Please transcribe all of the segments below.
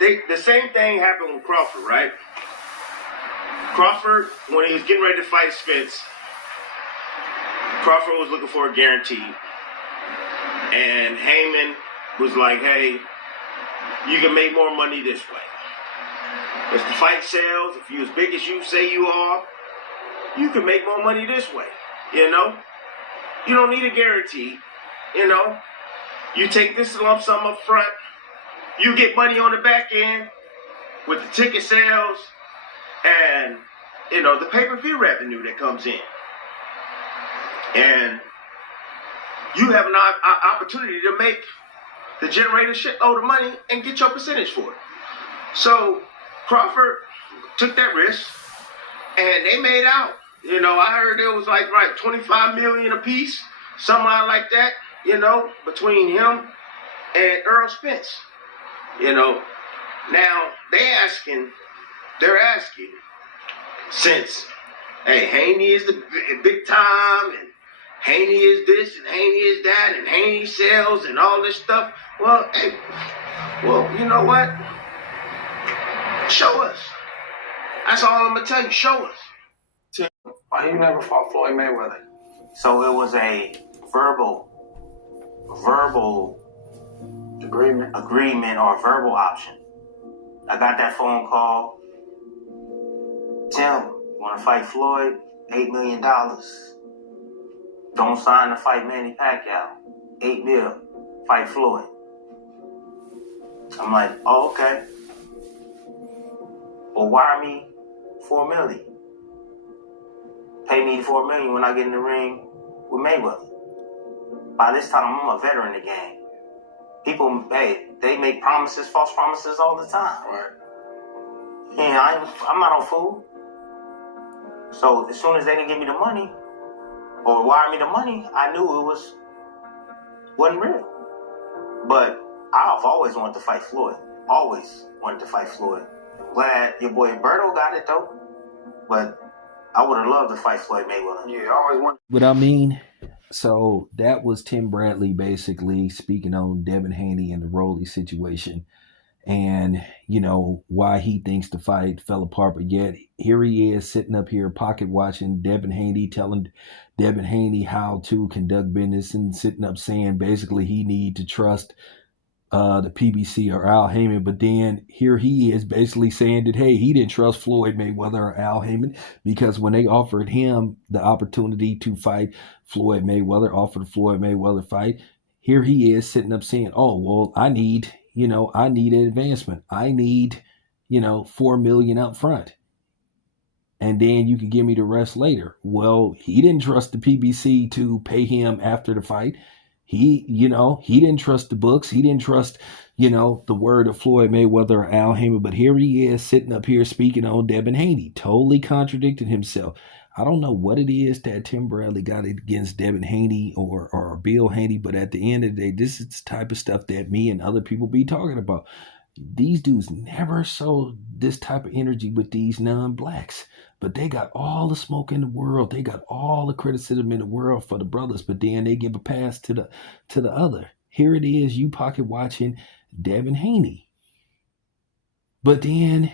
The same thing happened with Crawford, right? Crawford, when he was getting ready to fight Spence, Crawford was looking for a guarantee. And Heyman was like, hey, you can make more money this way. If the fight sells, if you're as big as you say you are, you can make more money this way, you know? You don't need a guarantee, you know? You take this lump sum up front, you get money on the back end with the ticket sales and, you know, the pay-per-view revenue that comes in. And you have an opportunity to generate a shitload of money and get your percentage for it. So Crawford took that risk and they made out. You know, I heard it was like, right, $25 million a piece, something like that, you know, between him and Earl Spence. You know, now they're asking, since, hey, Haney is the big time, and Haney is this, and Haney is that, and Haney sells, and all this stuff. Well, hey, you know what? Show us. That's all I'm going to tell you. Show us. Why you never fought Floyd Mayweather? So it was a verbal agreement or verbal option. I got that phone call. Tim, you want to fight Floyd? $8 million. Don't sign to fight Manny Pacquiao. $8 million. Fight Floyd. I'm like, oh, okay. Well, wire me $4 million. Pay me $4 million when I get in the ring with Mayweather. By this time, I'm a veteran in the game. People, hey, they make promises, false promises all the time. Right. Yeah, I'm not no fool. So as soon as they didn't give me the money, or wire me the money, I knew it wasn't real. But I've always wanted to fight Floyd. Always wanted to fight Floyd. Glad your boy Berto got it though. But I would have loved to fight Floyd Mayweather. Yeah, I always wanted. What I mean, so that was Tim Bradley basically speaking on Devin Haney and the Rolly situation. And, you know, why he thinks the fight fell apart. But yet, here he is sitting up here pocket watching Devin Haney, telling Devin Haney how to conduct business, and sitting up saying basically he need to trust the PBC or Al Heyman. But then here he is basically saying that, hey, he didn't trust Floyd Mayweather or Al Heyman, because when they offered him the opportunity to fight Floyd Mayweather fight, here he is sitting up saying, oh, well, I need an advancement. I need, $4 million up front. And then you can give me the rest later. Well, he didn't trust the PBC to pay him after the fight. He didn't trust the books. He didn't trust, the word of Floyd Mayweather or Al Heyman. But here he is sitting up here speaking on Devin Haney, totally contradicting himself. I don't know what it is that Tim Bradley got against Devin Haney or Bill Haney, but at the end of the day, this is the type of stuff that me and other people be talking about. These dudes never saw this type of energy with these non-blacks, but they got all the smoke in the world. They got all the criticism in the world for the brothers, but then they give a pass to the other. Here it is, you pocket watching Devin Haney. But then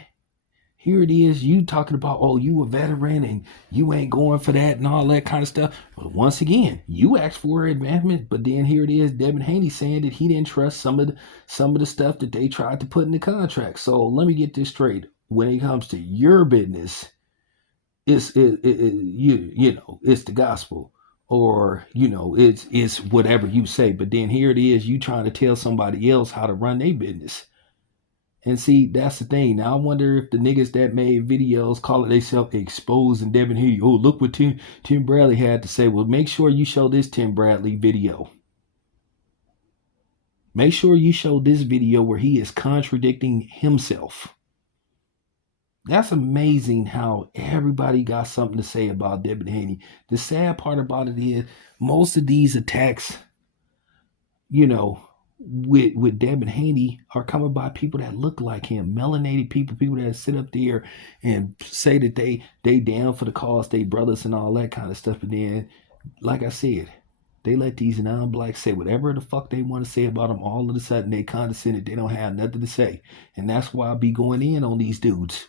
here it is, you talking about, oh, you a veteran and you ain't going for that and all that kind of stuff. But once again, you asked for advancement, but then here it is, Devin Haney saying that he didn't trust some of the stuff that they tried to put in the contract. So let me get this straight. When it comes to your business, it's the gospel, or it's whatever you say. But then here it is, you trying to tell somebody else how to run their business. And see, that's the thing. Now, I wonder if the niggas that made videos calling themselves exposing Devin Haney, oh, look what Tim Bradley had to say. Well, make sure you show this Tim Bradley video. Make sure you show this video where he is contradicting himself. That's amazing how everybody got something to say about Devin Haney. The sad part about it is most of these attacks, with Devin Haney are coming by people that look like him, melanated people that sit up there and say that they down for the cause, they brothers and all that kind of stuff. And then, like I said, They let these non-blacks say whatever the fuck they want to say about them. All of a sudden, they condescended. They don't have nothing to say. And that's why I be going in on these dudes.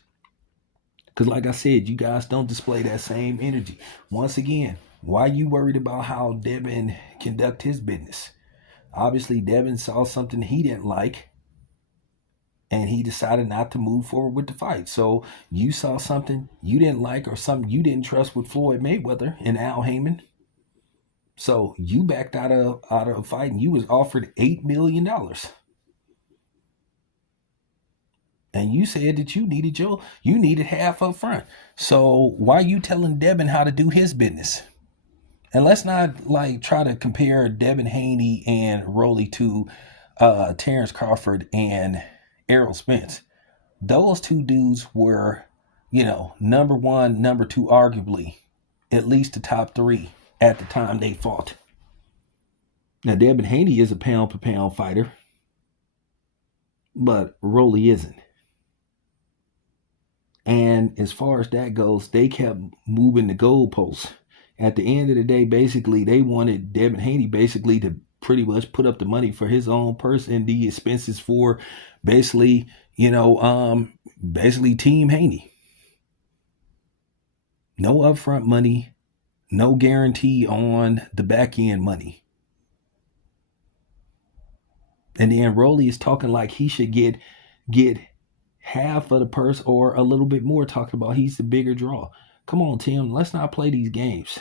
Because like I said, you guys don't display that same energy. Once again, why you worried about how Devin conduct his business? Obviously, Devin saw something he didn't like, and he decided not to move forward with the fight. So you saw something you didn't like or something you didn't trust with Floyd Mayweather and Al Heyman. So you backed out of a fight, and you was offered $8 million. And you said that you needed half up front. So why are you telling Devin how to do his business? And let's not like try to compare Devin Haney and Rolly to Terrence Crawford and Errol Spence. Those two dudes were, number one, number two, arguably, at least the top three at the time they fought. Now, Devin Haney is a pound-for-pound fighter, but Rolly isn't. And as far as that goes, they kept moving the goalposts. At the end of the day, basically, they wanted Devin Haney basically to pretty much put up the money for his own purse and the expenses for basically, basically Team Haney. No upfront money, no guarantee on the back end money. And then Rolly is talking like he should get half of the purse or a little bit more, talking about he's the bigger draw. Come on, Tim, let's not play these games.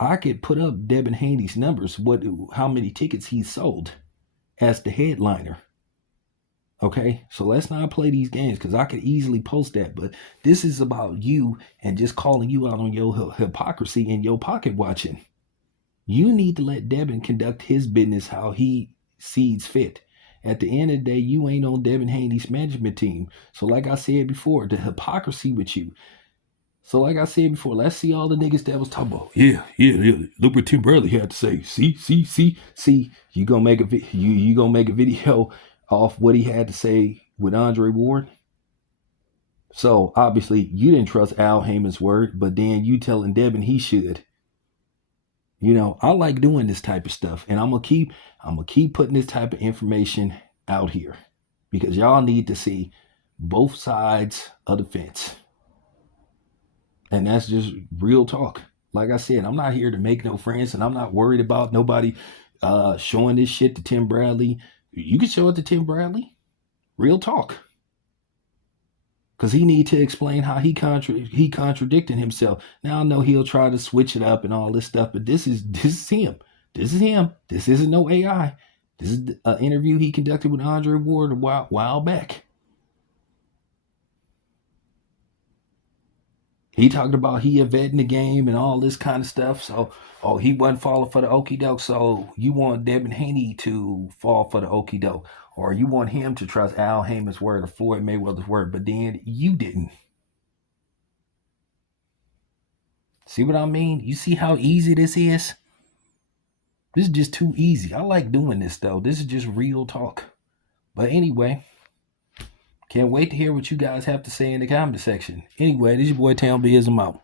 I could put up Devin Haney's numbers, how many tickets he sold as the headliner. Okay, so let's not play these games, because I could easily post that. But this is about you and just calling you out on your hypocrisy and your pocket watching. You need to let Devin conduct his business how he sees fit. At the end of the day, you ain't on Devin Haney's management team. So like I said before, the hypocrisy with you. So like I said before, let's see all the niggas that was talking about, yeah, look what Tim Bradley had to say. See, you gonna make a video off what he had to say with Andre Ward. So obviously you didn't trust Al Heyman's word, but then you telling Devin he should. I like doing this type of stuff, and I'm gonna keep putting this type of information out here, because y'all need to see both sides of the fence. And that's just real talk. Like I said, I'm not here to make no friends, and I'm not worried about nobody showing this shit to Tim Bradley. You can show it to Tim Bradley. Real talk. Because he need to explain how he contradicting himself. Now I know he'll try to switch it up and all this stuff, but this is him. This is him. This isn't no AI. This is an interview he conducted with Andre Ward a while back. He talked about he a vet in the game and all this kind of stuff. So, he wasn't falling for the okie doke. So you want Devin Haney to fall for the okie doke, or you want him to trust Al Heyman's word or Floyd Mayweather's word, but then you didn't. See what I mean? You see how easy this is? This is just too easy. I like doing this though. This is just real talk. But anyway, can't wait to hear what you guys have to say in the comment section. Anyway, this is your boy Town Biz. I'm out.